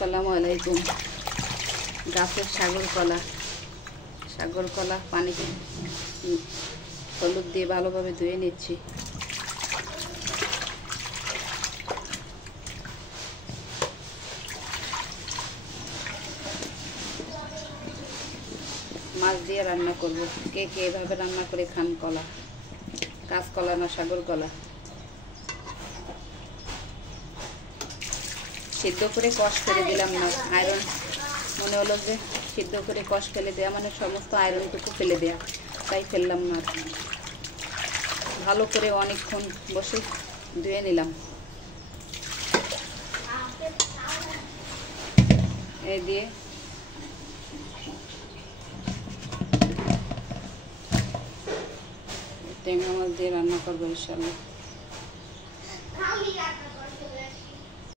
আসসালামু আলাইকুম। গাছের সাগর কলা পানি হলুদ দিয়ে ভালোভাবে ধুয়ে নিচ্ছি। মাছ দিয়ে রান্না করব। কে কে এভাবে রান্না করে খান কলা? কাঁচকলা না সাগর কলা? সিদ্ধ করে কষ ফেলে দিলাম না, আয়রন মনে হলো যে সিদ্ধ করে কষ ফেলে দেওয়া মানে সমস্ত আয়রনটুকু ফেলে দেওয়া, তাই ফেললাম না। ভালো করে অনেকক্ষণ বসে ধুয়ে নিলাম। এই দিয়ে ট্যাংরা মাছ দিয়ে রান্না করবো ইনশাআল্লাহ।